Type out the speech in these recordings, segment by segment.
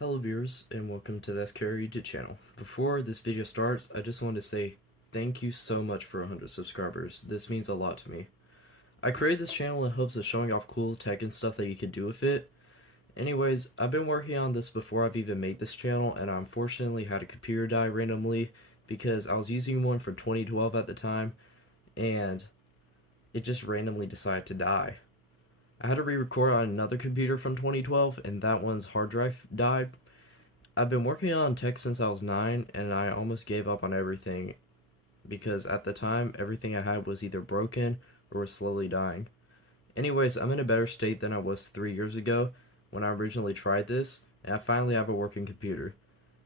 Hello viewers and welcome to the SKR YouTube channel. Before this video starts, I just wanted to say thank you so much for 100 subscribers. This means a lot to me. I created this channel in hopes of showing off cool tech and stuff that you could do with it. Anyways, I've been working on this before I've even made this channel, and I unfortunately had a computer die randomly because I was using one from 2012 at the time and it just randomly decided to die. I had to re-record on another computer from 2012 and that one's hard drive died. I've been working on tech since I was 9 and I almost gave up on everything because at the time everything I had was either broken or was slowly dying. Anyways, I'm in a better state than I was 3 years ago when I originally tried this, and I finally have a working computer.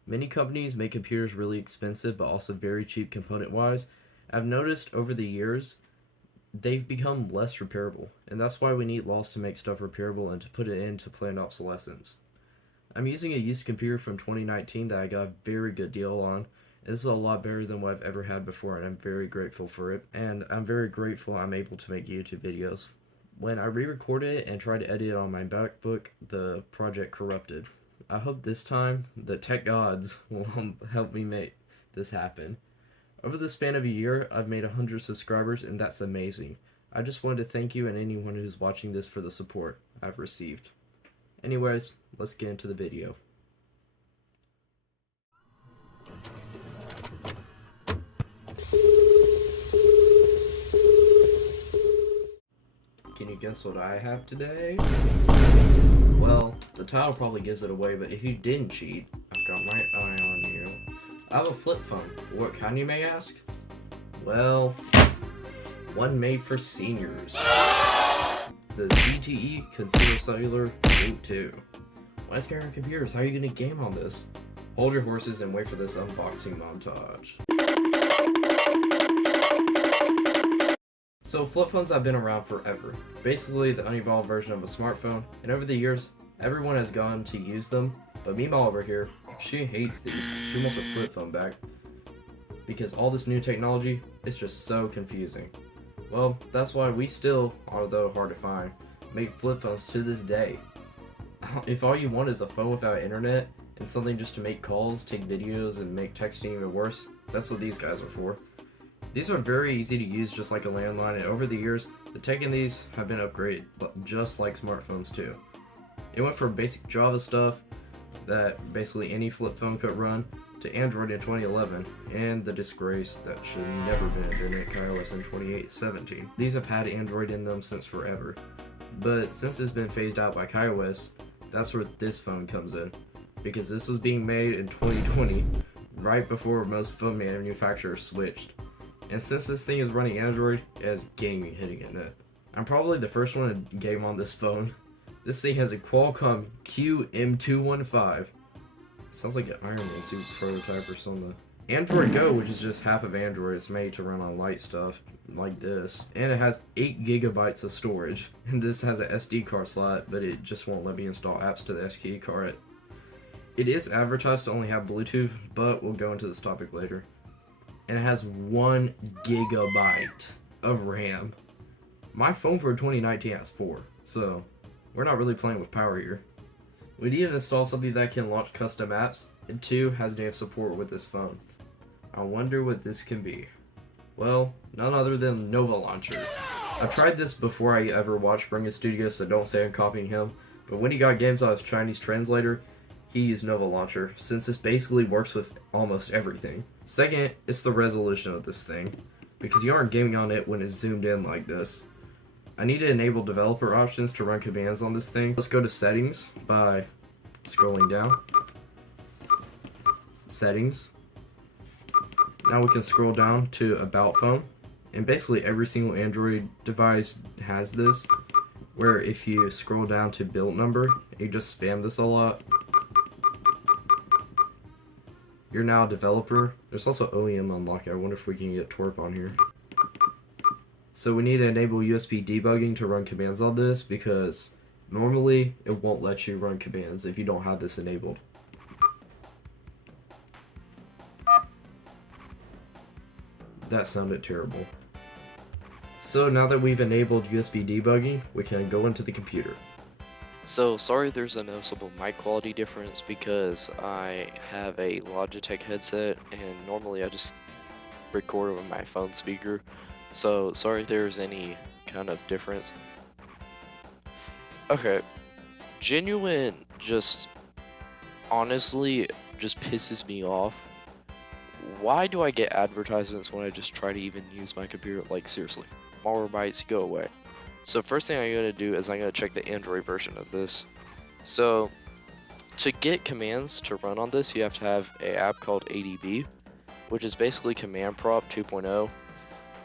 Many companies make computers really expensive but also very cheap component wise. I've noticed over the years they've become less repairable, and that's why we need laws to make stuff repairable and to put it into planned obsolescence. I'm using a used computer from 2019 that I got a very good deal on. This is a lot better than what I've ever had before, and I'm very grateful for it. And I'm very grateful I'm able to make YouTube videos. When I re-recorded it and tried to edit it on my MacBook, the project corrupted. I hope this time the tech gods will help me make this happen. Over the span of a year, I've made 100 subscribers, and that's amazing. I just wanted to thank you and anyone who's watching this for the support I've received. Anyways, let's get into the video. Can you guess what I have today? Well, the title probably gives it away, but if you didn't cheat, I've got my eye on you. I have a flip phone. What kind, you may ask? Well, one made for seniors. The ZTE Consumer Cellular Link 2. When I scare on computers, how are you gonna game on this? Hold your horses and wait for this unboxing montage. So flip phones have been around forever. Basically the unevolved version of a smartphone, and over the years, everyone has gone to use them, but Mima over here, she hates these. She wants a flip phone back. Because all this new technology, it's just so confusing. Well, that's why we still, although hard to find, make flip phones to this day. If all you want is a phone without internet, and something just to make calls, take videos, and make texting even worse, that's what these guys are for. These are very easy to use just like a landline, and over the years, the tech in these have been upgraded, but just like smartphones too. It went from basic Java stuff that basically any flip phone could run, to Android in 2011, and the disgrace that should have never been invented, iOS in 2017. These have had Android in them since forever, but since it's been phased out by iOS, that's where this phone comes in, because this was being made in 2020, right before most phone manufacturers switched. And since this thing is running Android, it has gaming hitting in it. I'm probably the first one to game on this phone. This thing has a Qualcomm QM215. Sounds like an Iron Man suit prototype or something. Android Go, which is just half of Android, is made to run on light stuff like this. And it has 8 gigabytes of storage. And this has an SD card slot, but it just won't let me install apps to the SD card. It is advertised to only have Bluetooth, but we'll go into this topic later. And it has 1 gigabyte of RAM. My phone for 2019 has 4, so we're not really playing with power here. We need to install something that can launch custom apps, and 2 has native support with this phone. I wonder what this can be. Well, none other than Nova Launcher. I've tried this before I ever watched Bring a Studio, so don't say I'm copying him, but when he got games on his Chinese translator, he used Nova Launcher, since this basically works with almost everything. Second, it's the resolution of this thing, because you aren't gaming on it when it's zoomed in like this. I need to enable developer options to run commands on this thing. Let's go to settings by scrolling down. Settings. Now we can scroll down to about phone. And basically every single Android device has this, where if you scroll down to build number, you just spam this a lot, you're now a developer. There's also OEM unlock. I wonder if we can get twerp on here. So we need to enable USB debugging to run commands on this, because normally it won't let you run commands if you don't have this enabled. That sounded terrible. So now that we've enabled USB debugging, we can go into the computer. So sorry there's a noticeable mic quality difference because I have a Logitech headset and normally I just record with my phone speaker. So sorry if there's any kind of difference. Okay, Genuine just honestly just pisses me off. Why do I get advertisements when I just try to even use my computer? Like seriously, Malwarebytes, go away. So first thing I'm gonna do is I'm gonna check the Android version of this. So to get commands to run on this, you have to have an app called ADB, which is basically Command Prop 2.0.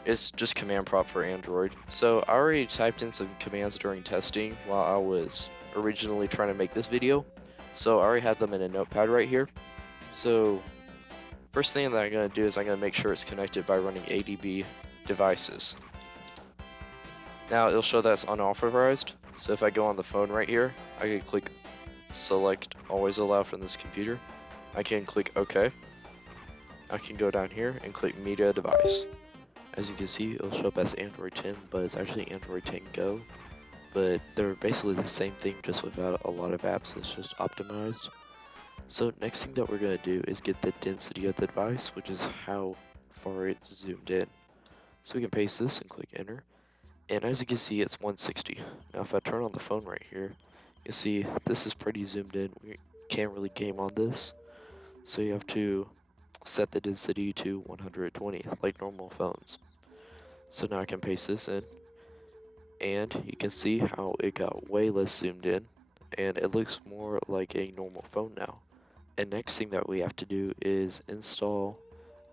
It's just Command Prop for Android. So I already typed in some commands during testing while I was originally trying to make this video. So I already had them in a notepad right here. So first thing that I'm going to do is I'm going to make sure it's connected by running ADB devices. Now it'll show that it's unauthorized. So if I go on the phone right here, I can click select always allow from this computer. I can click OK. I can go down here and click media device. As you can see, it'll show up as Android 10, but it's actually Android 10 Go. But they're basically the same thing, just without a lot of apps. It's just optimized. So next thing that we're going to do is get the density of the device, which is how far it's zoomed in. So we can paste this and click enter. And as you can see, it's 160. Now if I turn on the phone right here, you see this is pretty zoomed in. We can't really game on this. So you have to set the density to 120, like normal phones. So now I can paste this in, and you can see how it got way less zoomed in, and it looks more like a normal phone now. And next thing that we have to do is install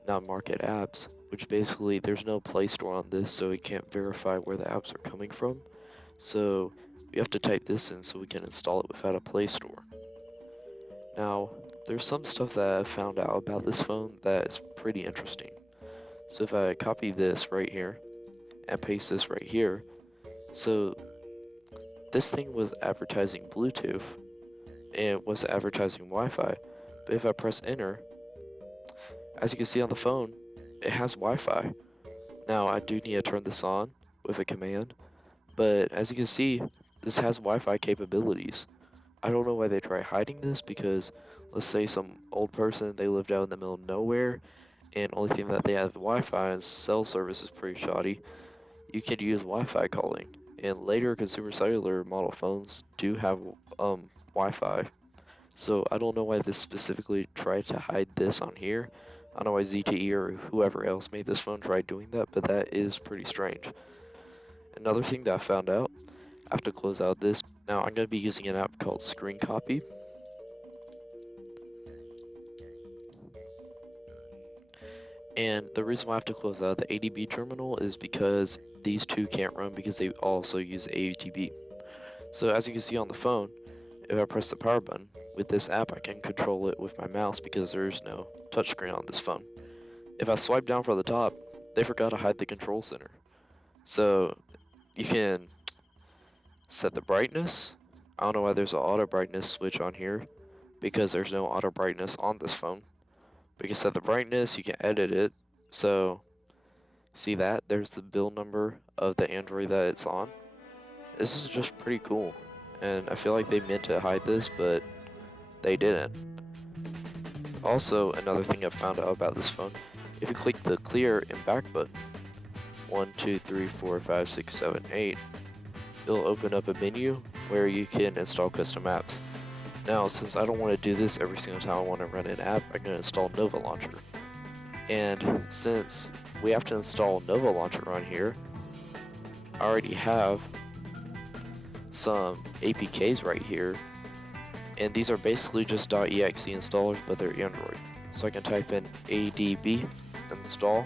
non-market apps, which basically there's no Play Store on this, so we can't verify where the apps are coming from. So we have to type this in so we can install it without a Play Store. Now, there's some stuff that I found out about this phone that is pretty interesting. So if I copy this right here and paste this right here, so this thing was advertising Bluetooth and was advertising Wi-Fi, but if I press enter, as you can see on the phone, it has Wi-Fi. Now I do need to turn this on with a command, but as you can see, this has Wi-Fi capabilities. I don't know why they try hiding this, because let's say some old person, they lived out in the middle of nowhere, and only thing that they have Wi-Fi and cell service is pretty shoddy. You can use Wi-Fi calling, and later consumer cellular model phones do have Wi-Fi. So I don't know why this specifically tried to hide this on here. I don't know why ZTE or whoever else made this phone try doing that, but that is pretty strange. Another thing that I found out, I have to close out this. Now I'm going to be using an app called Screen Copy. And the reason why I have to close out the ADB terminal is because these two can't run because they also use ADB. So as you can see on the phone, if I press the power button, with this app I can control it with my mouse because there is no touchscreen on this phone. If I swipe down from the top, they forgot to hide the control center. So you can set the brightness. I don't know why there's an auto brightness switch on here, because there's no auto brightness on this phone. We can set the brightness, you can edit it. So see that? There's the build number of the Android that it's on. This is just pretty cool. And I feel like they meant to hide this, but they didn't. Also, another thing I found out about this phone, if you click the clear and back button, 1, 2, 3, 4, 5, 6, 7, 8, it'll open up a menu where you can install custom apps. Now, since I don't want to do this every single time I want to run an app, I'm going to install Nova Launcher. And since we have to install Nova Launcher on here, I already have some APKs right here, and these are basically just .exe installers, but they're Android. So I can type in adb install,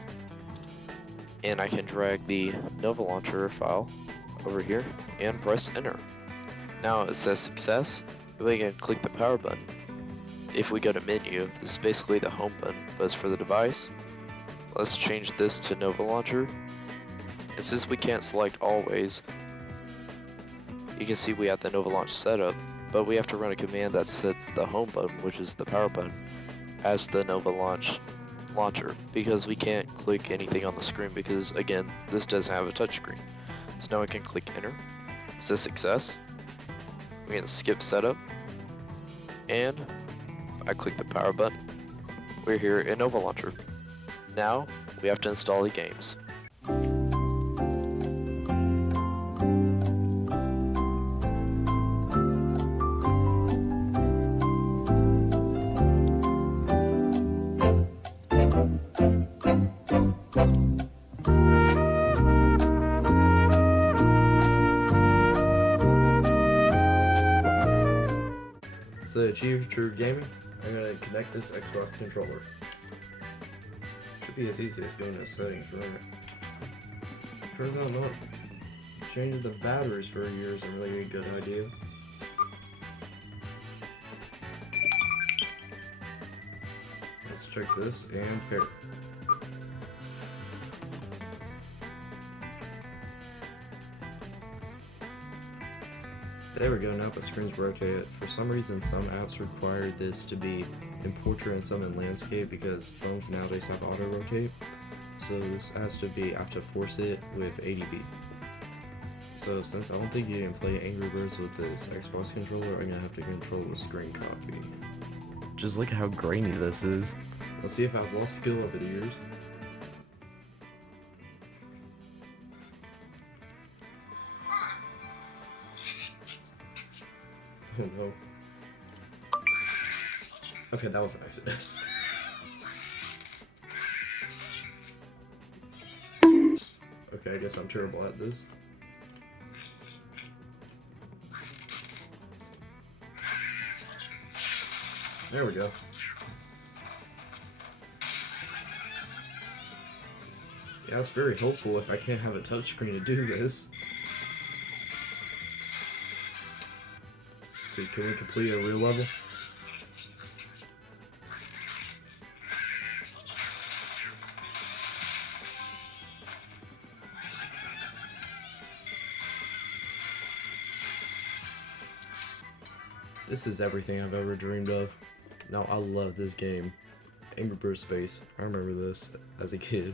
and I can drag the Nova Launcher file over here and press enter. Now it says success. We can click the power button. If we go to menu, this is basically the home button, but it's for the device. Let's change this to Nova Launcher. And since we can't select always, you can see we have the Nova Launch setup, but we have to run a command that sets the home button, which is the power button, as the Nova Launcher, because we can't click anything on the screen because, again, this doesn't have a touchscreen. So now we can click enter. It says success. We're gonna skip setup, and I click the power button. We're here in Nova Launcher. Now we have to install the games. So to achieve true gaming, I'm gonna connect this Xbox controller. Should be as easy as going to settings, right? Turns out not. Changing the batteries for a year is a really good idea. Let's check this and pair. There we go, now the screen's rotated. For some reason, some apps require this to be in portrait and some in landscape because phones nowadays have auto rotate. So this has to be, I have to force it with ADB. So since I don't think you can play Angry Birds with this Xbox controller, I'm gonna have to control the screen copy. Just look how grainy this is. Let's see if I've lost skill over the years. Oh no. Okay, that was an accident. Okay, I guess I'm terrible at this. There we go. Yeah, it's very helpful if I can't have a touchscreen to do this. See, can we complete a real level? This is everything I've ever dreamed of. Now, I love this game. Angry Birds Space. I remember this as a kid.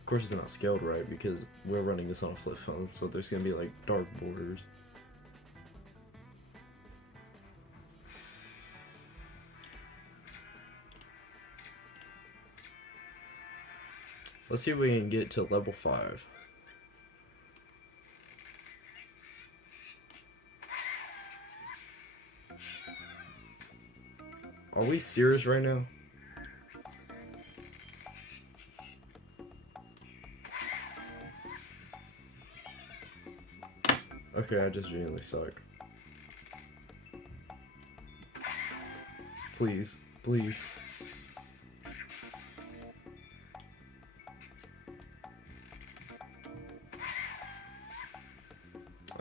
Of course, it's not scaled right because we're running this on a flip phone, so there's gonna be like dark borders. Let's see if we can get to level 5. Are we serious right now? Okay, I just genuinely suck. Please, please.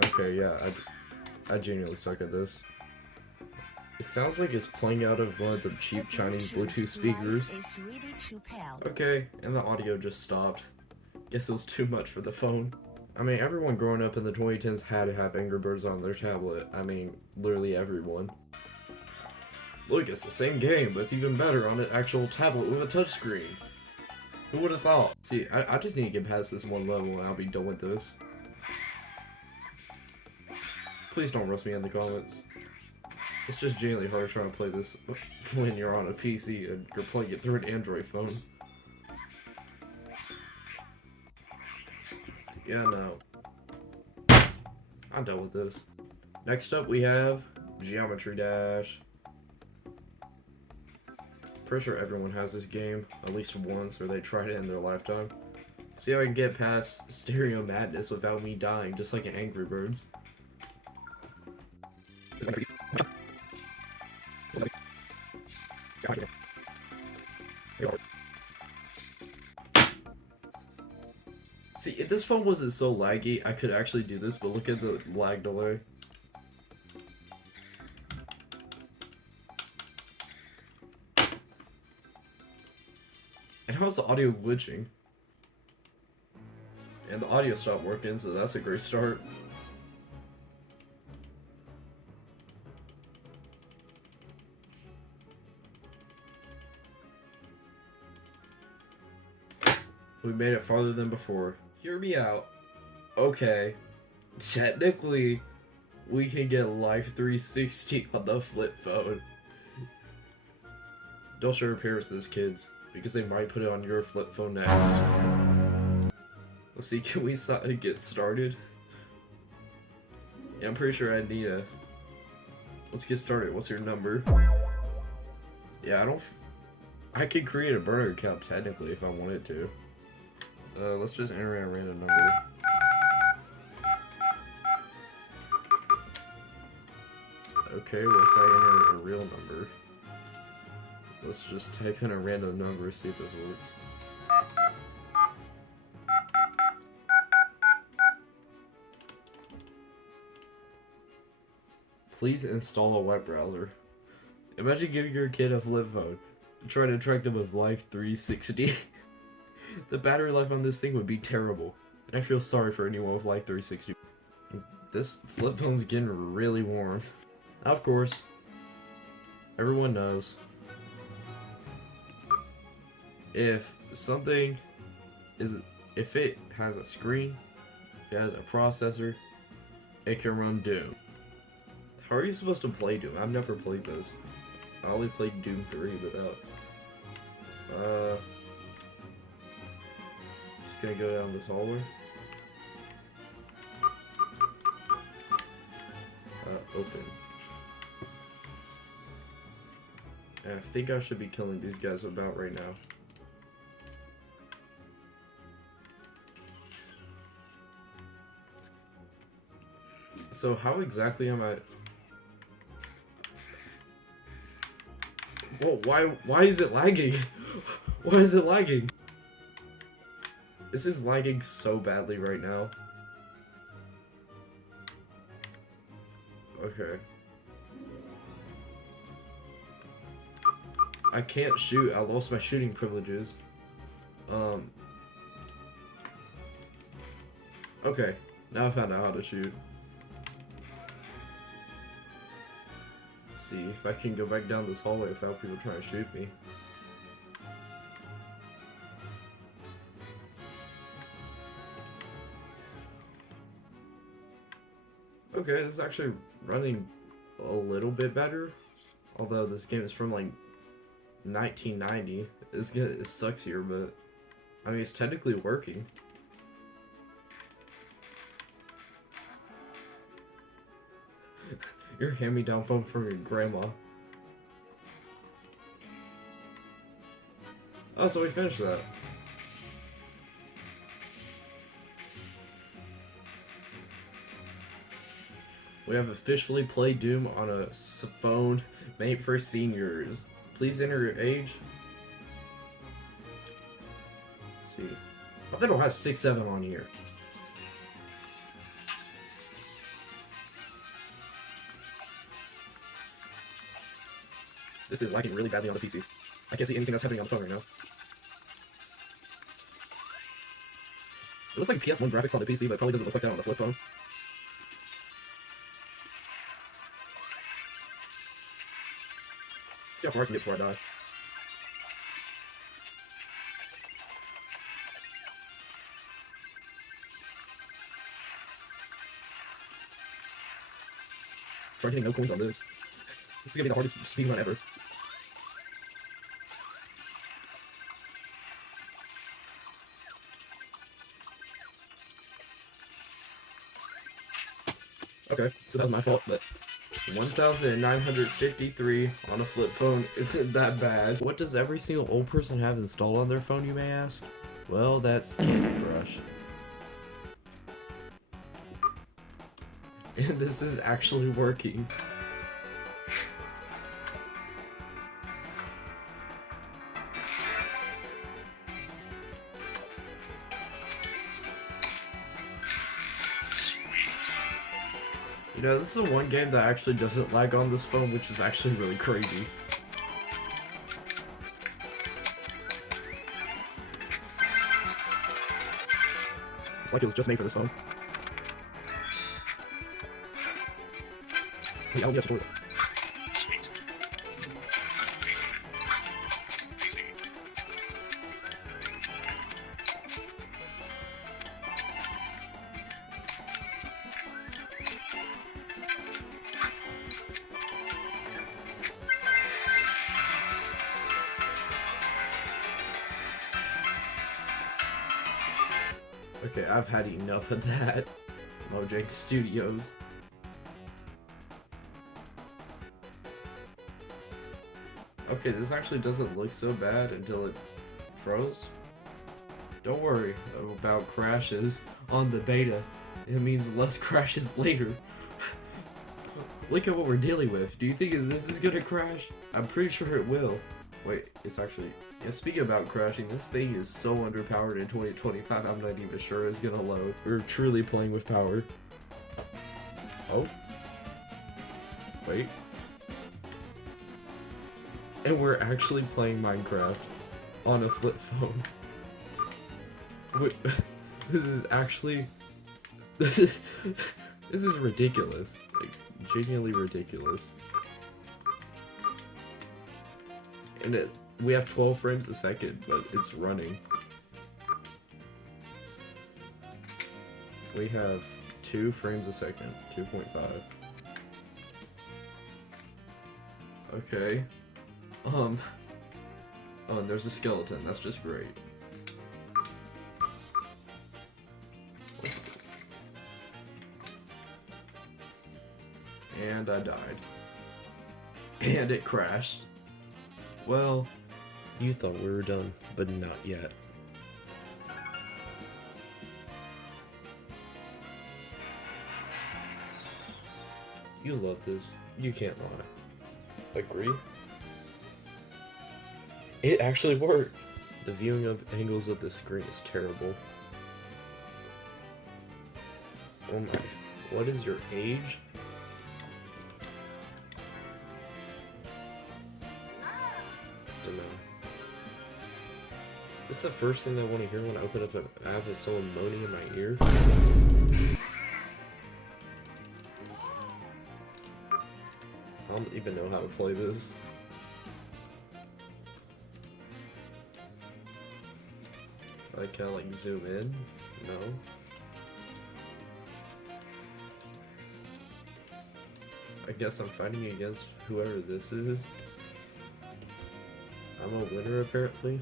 Okay, yeah, I genuinely suck at this. It sounds like it's playing out of one of the cheap Chinese Bluetooth speakers. Okay, and the audio just stopped. Guess it was too much for the phone. I mean, everyone growing up in the 2010s had to have Angry Birds on their tablet. I mean, literally everyone. Look, it's the same game, but it's even better on an actual tablet with a touchscreen. Who would have thought? See, I just need to get past this one level and I'll be done with this. Please don't roast me in the comments. It's just genuinely hard trying to play this when you're on a PC and you're playing it through an Android phone. Yeah, no. I'm done with this. Next up we have Geometry Dash. Pretty sure everyone has this game at least once or they tried it in their lifetime. See how I can get past Stereo Madness without me dying, just like in Angry Birds. See, if this phone wasn't so laggy, I could actually do this, but look at the lag delay. And how's the audio glitching? And the audio stopped working, so that's a great start. We made it farther than before. Hear me out. Okay. Technically, we can get Life 360 on the flip phone. Don't show your parents this, kids, because they might put it on your flip phone next. Let's see, can we get started? Yeah, I'm pretty sure I need a... Let's get started. What's your number? Yeah, I could create a burner account technically if I wanted to. Let's just enter in a random number. Okay, what if I enter a real number? Let's just type in a random number, see if this works. Please install a web browser. Imagine giving your kid a flip phone and trying to attract them with Life 360. The battery life on this thing would be terrible, and I feel sorry for anyone with Life 360. This flip phone's getting really warm. Of course, everyone knows if it has a screen, if it has a processor, it can run Doom. How are you supposed to play Doom? I've never played this. I only played Doom 3 without. Just gonna go down this hallway. Open. I think I should be killing these guys about right now. So how exactly am I... Whoa, why is it lagging? Why is it lagging? This is lagging so badly right now. Okay. I can't shoot. I lost my shooting privileges. Okay. Now I found out how to shoot. Let's see if I can go back down this hallway without people trying to shoot me. Okay, this is actually running a little bit better. Although this game is from like 1990. It sucks here, but I mean it's technically working. Your hand-me-down phone from your grandma. Oh, so we finished that. We have officially played Doom on a phone made for seniors. Please enter your age. Let's see. Oh, they don't have 6-7 on here. This is lagging really badly on the PC. I can't see anything that's happening on the phone right now. It looks like PS1 graphics on the PC, but it probably doesn't look like that on the flip phone. See how far I can get before I die. Try getting no coins on this. This is gonna be the hardest speedrun ever. Okay, so that was my fault, but 1,953 on a flip phone isn't that bad. What does every single old person have installed on their phone, you may ask? Well, that's Candy Crush. And this is actually working. You know, this is the one game that actually doesn't lag on this phone, which is actually really crazy. It's like it was just made for this phone. Yeah, I'll get a tutorial. Okay, I've had enough of that. Mojang Studios. Okay, this actually doesn't look so bad until it froze. Don't worry about crashes on the beta. It means less crashes later. Look at what we're dealing with. Do you think this is gonna crash? I'm pretty sure it will. Wait, it's actually... Yeah, speaking about crashing, this thing is so underpowered in 2025, I'm not even sure it's gonna load. We're truly playing with power. Oh. Wait. And we're actually playing Minecraft on a flip phone. Wait, this is actually... this is ridiculous. Like, genuinely ridiculous. And we have 12 frames a second, but it's running. We have 2 frames a second, 2.5. Okay. Oh, and there's a skeleton, that's just great. And I died. And it crashed. Well, you thought we were done, but not yet. You love this. You can't lie. Agree? It actually worked! The viewing of angles of the screen is terrible. Oh my. What is your age? Dunno. This is the first thing I want to hear when I open up an app with someone moaning in my ear. I don't even know how to play this. Can I like zoom in? No. I guess I'm fighting against whoever this is. I'm a winner apparently.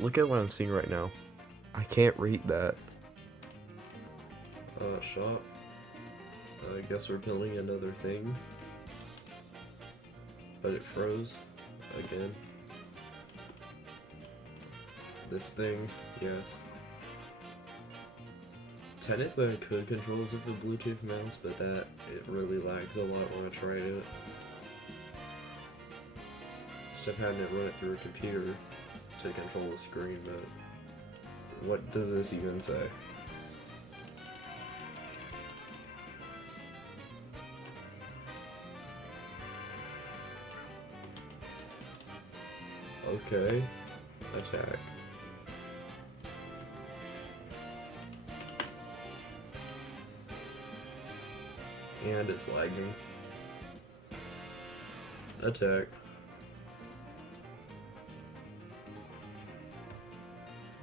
Look at what I'm seeing right now. I can't read that. Shop. I guess we're building another thing. But it froze again. This thing, yes. Technically I could control this with a Bluetooth mouse, but it really lags a lot when I try it. Instead of having to run it through a computer to control the screen, but what does this even say? Okay, attack. And it's lagging. Attack.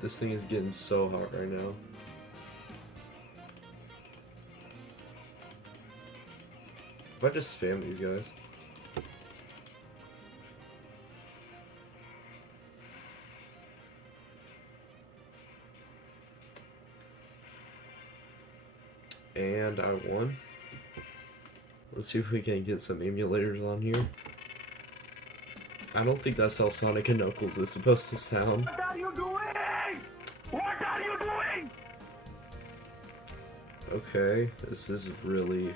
This thing is getting so hot right now. If I just spam these guys. And I won. Let's see if we can get some emulators on here. I don't think that's how Sonic and Knuckles is supposed to sound. What are you doing? What are you doing? Okay, this is really,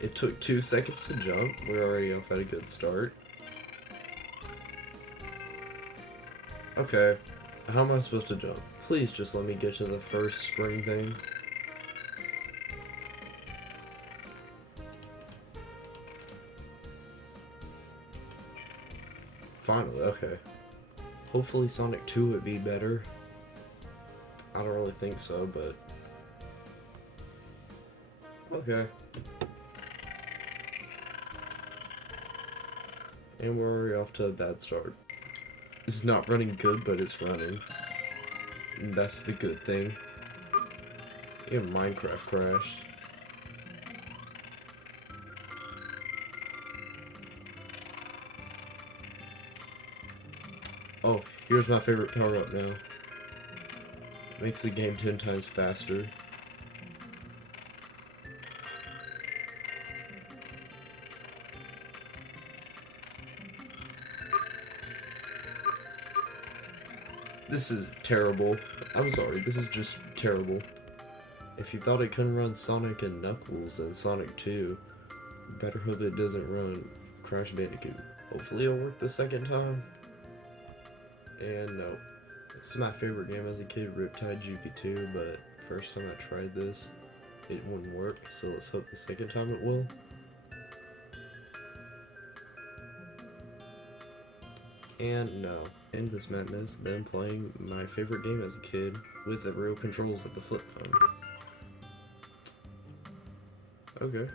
It took 2 seconds to jump. We're already off at a good start. Okay, how am I supposed to jump? Please just let me get to the first spring thing. Finally, okay. Hopefully Sonic 2 would be better. I don't really think so, but... Okay. And we're already off to a bad start. It's not running good, but it's running. And that's the good thing. Even Minecraft crashed. Oh, here's my favorite power up now. Makes the game 10 times faster. This is terrible. I'm sorry, this is just terrible. If you thought it couldn't run Sonic and Knuckles and Sonic 2, you better hope it doesn't run Crash Bandicoot. Hopefully it'll work the second time. And no. This is my favorite game as a kid, Riptide GP2, but first time I tried this, it wouldn't work, so let's hope the second time it will. And no. End this madness, then playing my favorite game as a kid with the real controls of the flip phone. Okay.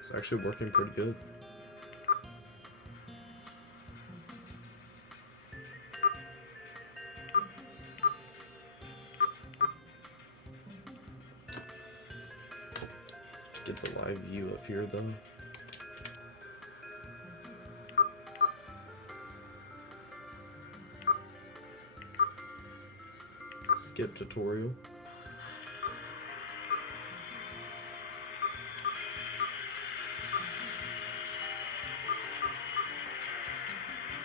It's actually working pretty good. Get the live view up here though. Skip tutorial.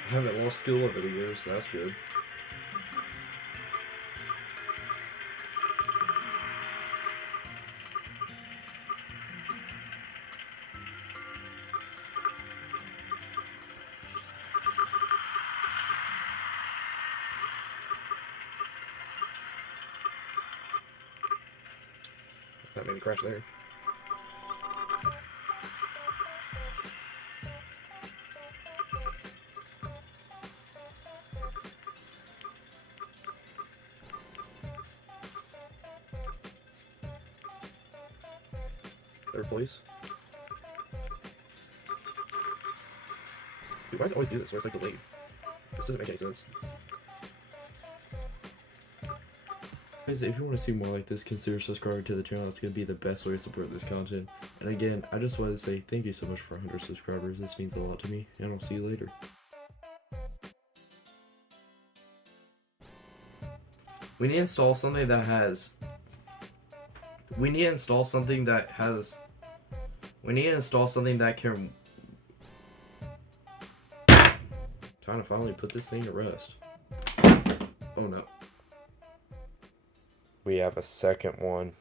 I haven't lost skill over the years, so that's good. That made me crash there. Third place. Dude, why does it always do this where it's like delayed? This doesn't make any sense. Guys, if you want to see more like this, consider subscribing to the channel. It's going to be the best way to support this content. And again, I just wanted to say thank you so much for 100 subscribers. This means a lot to me, and I'll see you later. We need to install something that has... We need to install something that has... We need to install something that can... Time to finally put this thing to rest. Oh no. We have a second one.